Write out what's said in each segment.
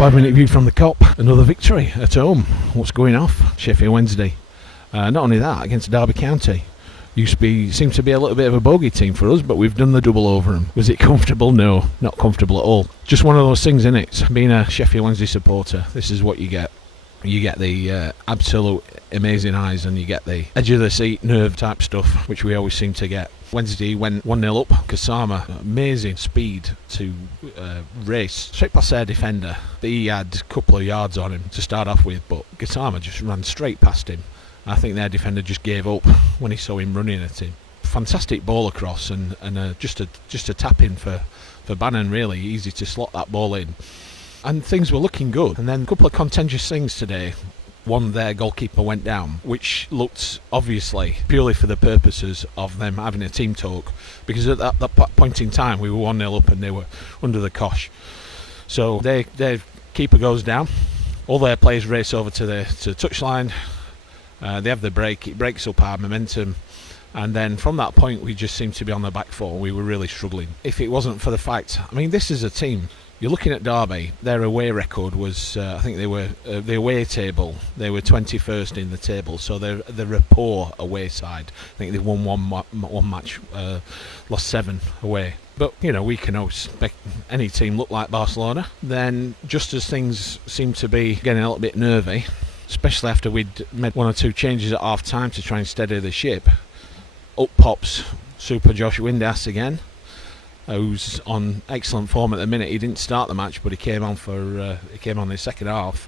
5-minute view from the Cop. Another victory at home. What's going off? Sheffield Wednesday. Not only that, against Derby County. Seemed to be a little bit of a bogey team for us, but we've done the double over them. Was it comfortable? No, not comfortable at all. Just one of those things, isn't it? Being a Sheffield Wednesday supporter, this is what you get. You get the absolute amazing eyes, and you get the edge of the seat nerve type stuff, which we always seem to get. Wednesday went 1-0 up. Gassama, amazing speed to race straight past their defender. He had a couple of yards on him to start off with, but Gassama just ran straight past him. I think their defender just gave up when he saw him running at him. Fantastic ball across, and just a tap in for Bannan, really easy to slot that ball in. And things were looking good. And then a couple of contentious things today. One, their goalkeeper went down, which looked obviously purely for the purposes of them having a team talk, because at that point in time we were 1-0 up and they were under the cosh. So their keeper goes down, all their players race over to the touchline, they have the break, it breaks up our momentum, and then from that point we just seemed to be on the back foot. We were really struggling. If it wasn't for the fact, I mean, this is a team. You're looking at Derby, their away record was, I think they were, the away table, they were 21st in the table, so they're a poor away side. I think they won one match, lost 7 away. But, you know, we can always make any team look like Barcelona. Then, just as things seem to be getting a little bit nervy, especially after we'd made 1 or 2 changes at half-time to try and steady the ship, up pops Super Josh Windass again, who's on excellent form at the minute. He didn't start the match, but he came on in the second half,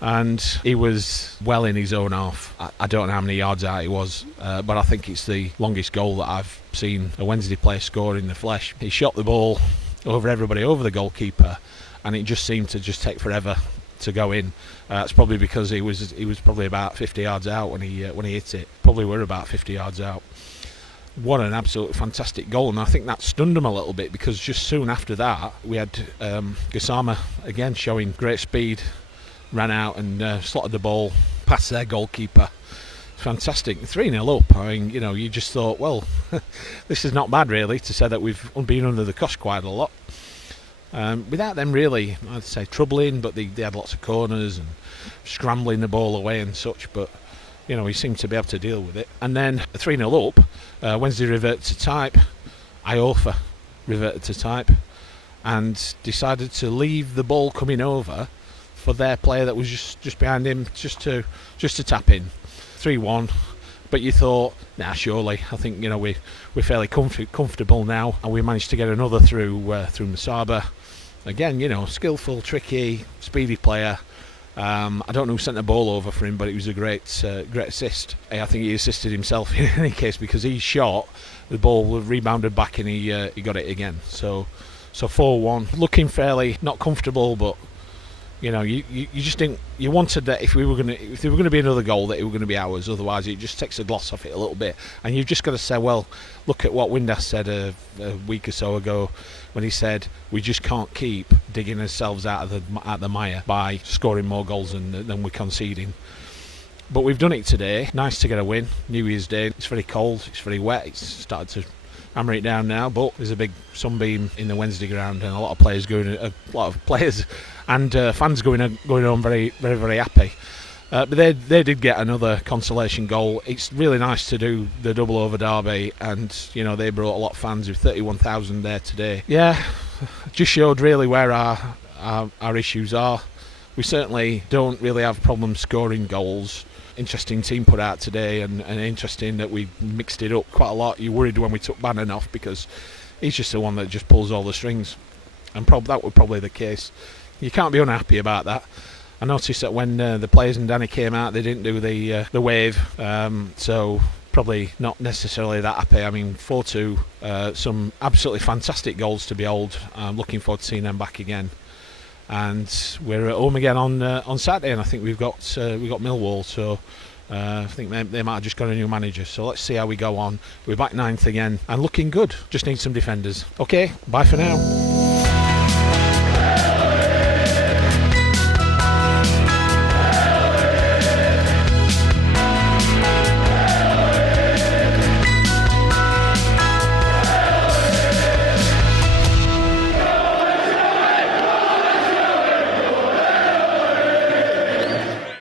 and he was well in his own half. I don't know how many yards out he was, but I think it's the longest goal that I've seen a Wednesday player score in the flesh. He shot the ball over everybody, over the goalkeeper, and it just seemed to just take forever to go in. It's probably because he was probably about 50 yards out when he hit it. Probably were about 50 yards out. What an absolutely fantastic goal, and I think that stunned them a little bit, because just soon after that we had Gassama again showing great speed, ran out and slotted the ball past their goalkeeper. Fantastic. 3-0 up. I mean, you know, you just thought, well, this is not bad really, to say that we've been under the cosh quite a lot. Without them really, I'd say, troubling, but they had lots of corners and scrambling the ball away and such, but you know, he seemed to be able to deal with it. And then 3-0 up, Wednesday reverted to type. Iofa reverted to type and decided to leave the ball coming over for their player that was just behind him, just to tap in. 3-1. But you thought, nah, surely. I think, you know, we're fairly comfortable now, and we managed to get another through Musaba. Again, you know, skillful, tricky, speedy player. I don't know who sent the ball over for him, but it was a great assist. I think he assisted himself in any case, because he shot, the ball rebounded back and he got it again. So 4-1, looking fairly not comfortable, but you know, you just didn't. You wanted that if there were going to be another goal, that it were going to be ours. Otherwise, it just takes the gloss off it a little bit. And you've just got to say, well, look at what Windass said a week or so ago, when he said we just can't keep digging ourselves out of the mire by scoring more goals than we're conceding. But we've done it today. Nice to get a win. New Year's Day. It's very cold. It's very wet. It's started to hammer it down now, but there's a big sunbeam in the Wednesday ground, and a lot of players and fans going home very, very, very happy. But they did get another consolation goal. It's really nice to do the double over Derby, and you know, they brought a lot of fans, with 31,000 there today. Yeah, just showed really where our issues are. We certainly don't really have problems scoring goals. Interesting team put out today, and interesting that we mixed it up quite a lot. You worried when we took Bannan off, because he's just the one that just pulls all the strings, and that was probably the case. You can't be unhappy about that. I noticed that when the players and Danny came out, they didn't do the wave, so probably not necessarily that happy. I mean, 4-2, some absolutely fantastic goals to behold. I'm looking forward to seeing them back again. And we're at home again on Saturday, and I think we've got Millwall, so I think they might have just got a new manager, so let's see how we go on. We're back 9th again and looking good. Just need some defenders. Okay, bye for now.